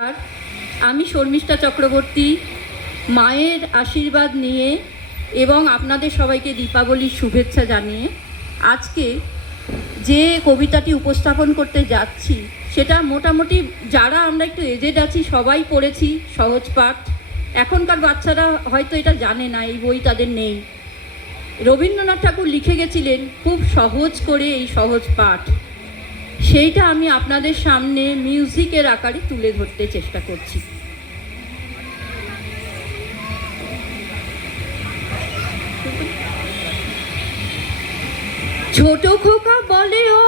আর আমি শর্মিষ্ঠা চক্রবর্তী মায়ের আশীর্বাদ নিয়ে এবং আপনাদের সবাইকে দীপাবলির শুভেচ্ছা জানিয়ে আজকে যে কবিতাটি উপস্থাপন করতে যাচ্ছি সেটা মোটামুটি যারা আমরা একটু এজেড আছি সবাই পড়েছি সহজ পাঠ। এখনকার বাচ্চারা হয়তো এটা জানে না, এই বই তাদের নেই। রবীন্দ্রনাথ ঠাকুর লিখে গেছিলেন খুব সহজ করে এই সহজ পাঠ, সেইটা আমি আপনাদের সামনে মিউজিকের আকারে তুলে ধরতে চেষ্টা করছি। ছোট খোকা বলে ও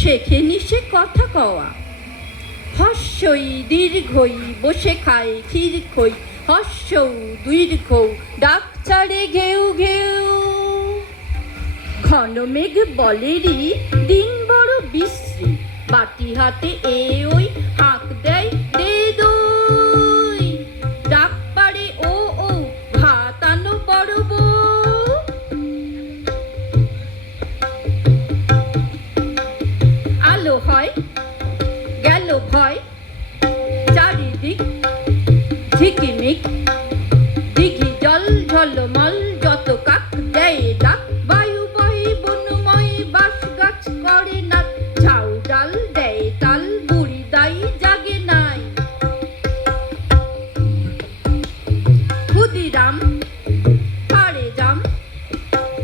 শেখে নিশে কথা কওয়া, হর্ষই দীর্ঘই বসে খায় ক্ষীর খই, হর্ষৌ দীর্ঘ ডাক ছাড়ে ঘেউ ঘেউ। ঘন মেঘ বলেরই দিন বড় বিশ্রী, বাটি হাতে এ ওই হাঁক দেয় দে দই, ডাক পারে ও ও ভাত আনো বড় বউ। আলো হয় গেল ভয় চারিদিক ঝিকিমিক, দিঘি জল ঝলমল যত কাক দেয় ডাক, বায়ু বহে বনময় বাস গাছ করে না, ঝাউ ডাল দেয় তাল বুড়ি দাই জাগে নাই। ক্ষুদিরাম পাড়ে জাম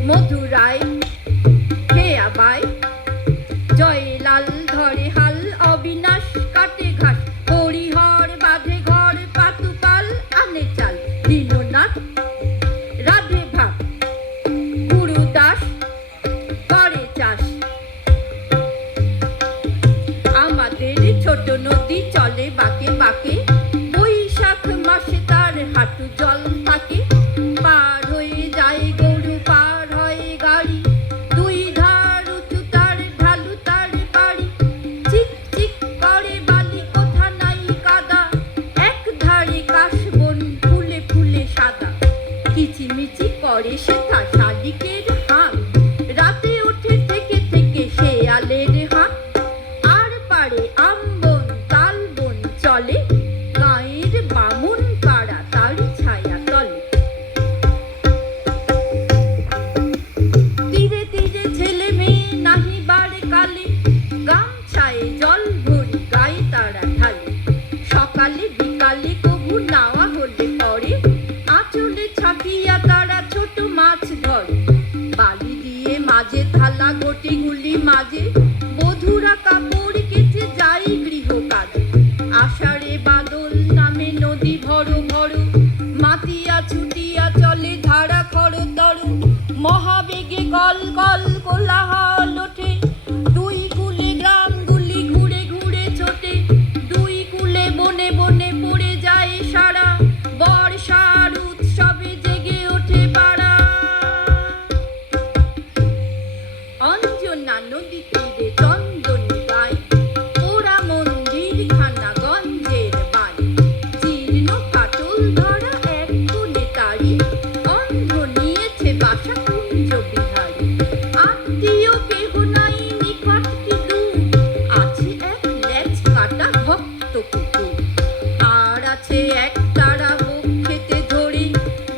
মধুরায় খেয়া বাই, জয়লাল ধরে হাল অবিনাশ কাটে ঘাস, হরিহর বাঁধে ঘর পাতুকাল আনে চাল, দীননাথ রাধে ভাত গুরুদাস করে চাষ। আমাদের ছোট নদী চলে বাঁকে বাঁকে, বৈশাখ মাসে তার হাঁটু জল থাকে, পার হয়ে যায় গরু পার হয় গাড়ি, দুই ধার উঁচু তার ঢালু তার বাড়ি, চিক চিক করে বালি কোথা নাই কাদা, এক ধারে কাশবন ফুলে ফুলে সাদা, কিচিমিচি করে সেথা শালিকের হাঁক, রাতে ওঠে থেকে থেকে শেয়ালের হাঁক, আর পারে আমবন তালবন চলে, গাঁয়ের বামুন পাড়া তার ছায়া তলে। তীরে তীরে ছেলে মেয়ে নাহি বাড়ে কালে, গামছায় জল ভরি গায়ে তারা ঢালে, সকালে বিকালে কবু নাওয়া হলে পরে, আঁচলে ছাপিয়া তারা ছোট মাছ ধরে, বালি দিয়ে মাঝে থালা গোটেগুলি মাঝে, বধুরা কাপড় কেচে যায় গৃহ কাজে, আষাঢ়ে বাদল নামে নদী ভরো ভরো, মাতিয়া ছুটিয়া চলে ধারা খরতর, মহাবেগে কল কল কোলাহল ওঠে, দুই কূলে গ্রামগুলি ঘুরে ঘুরে ছোটে, দুই কূলে বনে বনে পড়ে যায় সারা, বর্ষার উৎসবে জেগে ওঠে পাড়া। অঞ্জনা নদী তীরে চন্দনী গায়, পোড়া মন্দির খানা গঞ্জের বাই, জীর্ণ ফাটল ধরা এক কোণে তারি, অন্ধ নিয়েছে বাসা কুঞ্জ বিহারী, আত্মীয় কেহ নাই নিকট কি দূর, আছে এক লেজ কাটা ভক্ত কুকুর, আর আছে এক তারা বুক খেতে ধরে,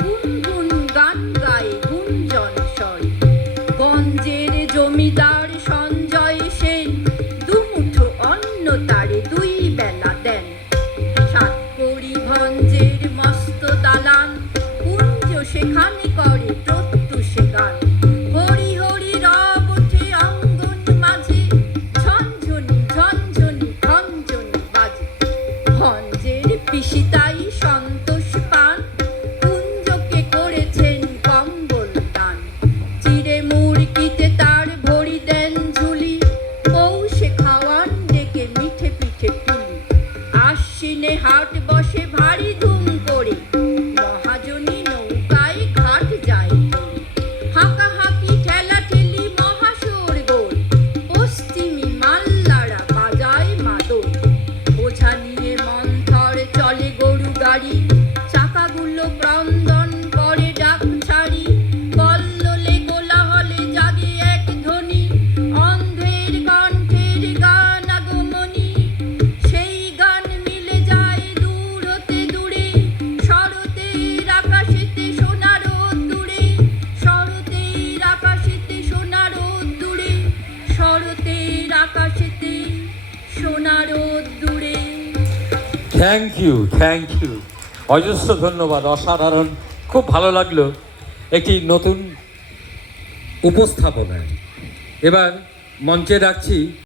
গুনগুন গান গায়ে গুঞ্জন স্বরে, গঞ্জের জমিদার সঞ্জয় সেন দুমুঠো অন্ন তারে দুই বেলা দেন, সাতকড়ি ভঞ্জের মস্ত দালান, কুঞ্জ সেখানে করে প্রত্যুষে গান, হরি হরি রব ওঠে অঙ্গন মাঝে, ঝনঝনি ঝনঝনি খঞ্জনি বাজে, ভঞ্জের পিসিতাই সন্তোষ পান, কুঞ্জকে করেছেন কম্বল দান, চিড়ে মুড়কিতে তার ভরি দেন ঝুলি, পৌষে খাওয়ান ডেকে মিঠে পিঠে পুলি, আশ্বিনে হাট বসে ভারী ধুম করে, মহাজনী নৌকায় ঘাট যায় তীরে, হাঁকাহাঁকি ঠেলা ঠেলি মহাশোর গোল, পশ্চিমী মাল্লারা বাজায় মাদল, বোঝা নিয়ে মন্থর চলে গরু গাড়ি, চাকাগুলো ক্রন্দন করে ডাক ছাড়ি, কল্লোলে কোলাহলে জাগে এক ধ্বনি, অন্ধের কণ্ঠের গান আগমনী, সেই সোনার দূরে। থ্যাংক ইউ, থ্যাংক ইউ, অজস্র ধন্যবাদ, অসাধারণ, খুব ভালো লাগলো একটি নতুন উপস্থাপনায়। এবার মঞ্চে রাখছি